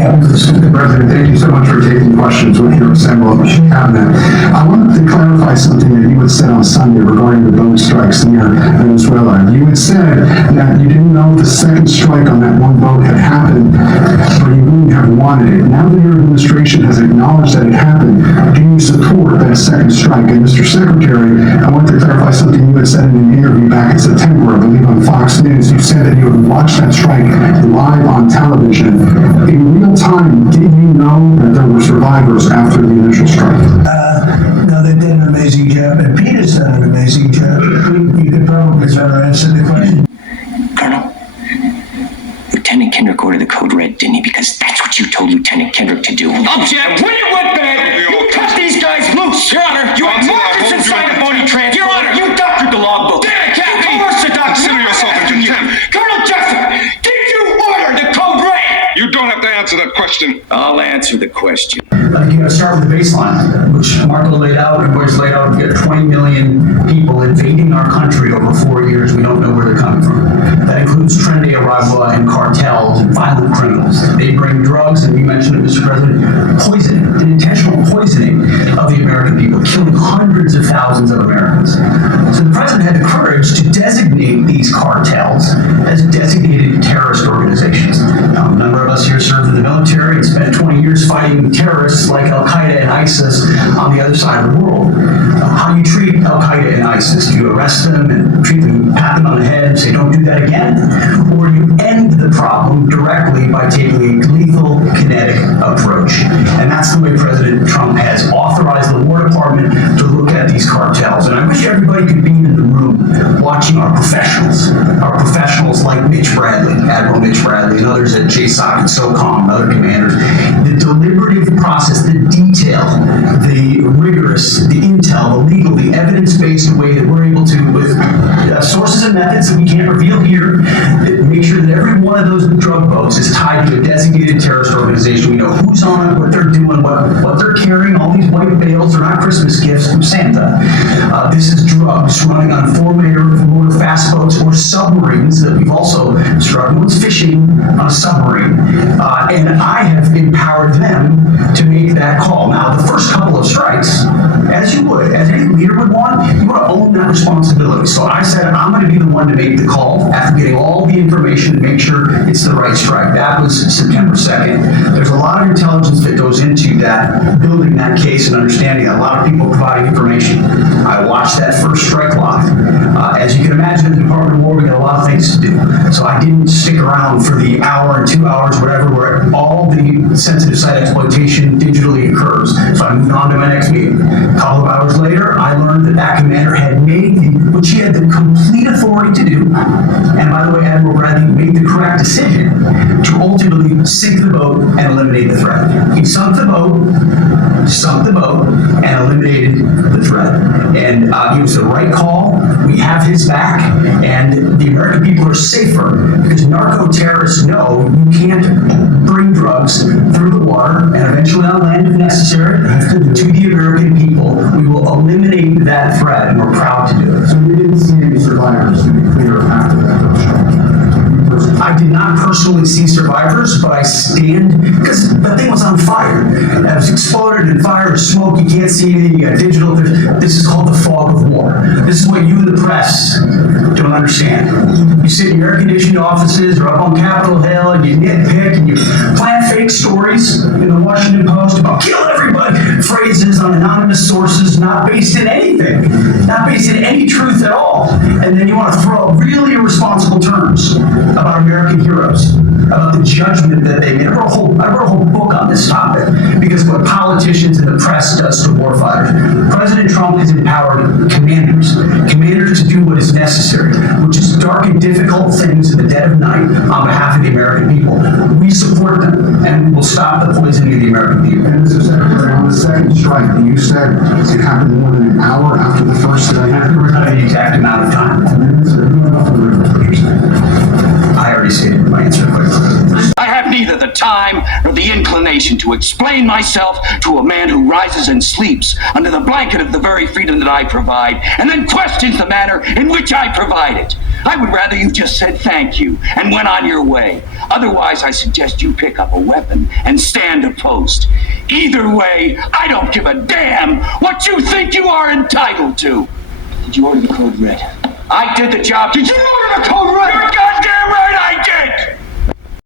Yeah, Mr. President, thank you so much for taking questions with your assembled cabinet. I wanted to clarify something that you had said on Sunday regarding the boat strikes near Venezuela. You had said that you didn't know the second strike on that one boat had happened, or you wouldn't have wanted it. Now that your administration has acknowledged that it happened, do you support that second strike? And Mr. Secretary, I wanted to clarify something you had said in an interview back in September, I believe on Fox News. You said that you would watch that strike live on television. In real time, did you know that there were survivors after the initial strike? No, they did an amazing job, and Pete has done an amazing job. You could probably better answer the question. Colonel, Lieutenant Kendrick ordered the code red, didn't he? Because that's what you told Lieutenant Kendrick to do. Object! When you went back, you cut these guys loose! Your Honor, you had markers inside the bony trans. Your Honor, you doctored the logbook. Damn it, Captain! Coerced the doctor. Consider yourself in contempt. Colonel Jessup, did you order the code red? You don't have to answer that question. I'll answer the question. You got to start with the baseline, which Marco laid out and Boyce laid out. We got 20 million people invading our country over 4 years. We don't know where they're coming from. That includes Tren de Aragua and cartels and violent criminals. They bring drugs, and you mentioned it, Mr. President, poisoning, an intentional poisoning of the American people, killing hundreds of thousands of Americans. So the president had the courage to designate these cartels as designated terrorist organizations. Now, a number of us here served in the military and spent 20 years fighting terrorists like Al-Qaeda and ISIS on the other side of the world. How do you treat Al-Qaeda and ISIS? Do you arrest them and treat them, pat them on the head and say, don't do that again? Or you end the problem directly by taking a lethal, kinetic approach. And that's the way President Trump has authorized the War Department to look at these cartels. And I wish everybody could be in the room watching our professionals like Mitch Bradley, Admiral Mitch Bradley, and others at JSOC and SOCOM and other commanders. The deliberative process, the detail, the rigorous, the intel, the legal, the evidence-based way that we're able to, with sources and methods that we can't reveal here, make sure that every one of those drug boats is tied to a designated terrorist organization. We know who's on it, what they're doing, what they're carrying. All these white bales are not Christmas gifts from Santa. This is drugs running on four-motor fast boats or submarines that we've also struck. One's fishing on a submarine. And I have empowered them to make that call. Now, the first couple of strikes, as you would, as any leader would want, you want to own that responsibility. So I said, I'm going to be the one to make the call after getting all the information to make sure it's the right strike. That was September 2nd. There's a lot of intelligence that goes into that, building that case and understanding that. A lot of people providing information. I watched that first strike log. As you can imagine, in the Department of War, we got a lot of things to do. So I didn't stick around for the hour and 2 hours, whatever, where all the sensitive site exploitation digitally occurs. So I moved on to my next meeting. A couple of hours later, I learned that that commander had made, which he had the complete authority to do, and by the way, Admiral Bradley made the correct decision to ultimately sink the boat and eliminate the threat. He sunk the boat, and eliminated the threat. And it was the right call. We have his back, and the American people are safer because narco-terrorists know you can't bring drugs through the water and eventually on land if necessary to the American people. We will eliminate that threat, and we're proud to do it. So you didn't see any survivors, to be clear, after that strike? I did not personally see survivors, but I stand, because the thing was on fire. It was exploded in fire, smoke, you can't see anything, you got digital. This is called the fog of war. This is what you in the press don't understand. You sit in your air-conditioned offices or up on Capitol Hill and you nitpick and you plant fake stories in the Washington Post about kill everybody, phrases on anonymous sources not based in anything, not based in any truth at all. And then you want to throw out really irresponsible terms about American heroes, about the judgment that they made. I wrote a whole book on this topic because what politicians and the press does to warfighters. President Trump has empowered commanders to do what is necessary, which is dark and difficult things in the dead of night on behalf of the American people. We support them, and we will stop the poisoning of the American people. And Mr. Secretary, on the second strike, you said it happened more than an hour after the first strike. I have to remember the exact amount of time. I already stated my answer quickly. I have neither the time nor the inclination to explain myself to a man who rises and sleeps under the blanket of the very freedom that I provide, and then questions the manner in which I provide it. I would rather you just said thank you and went on your way. Otherwise, I suggest you pick up a weapon and stand a post. Either way, I don't give a damn what you think you are entitled to. Did you order the code red? I did the job. Did you order the code red?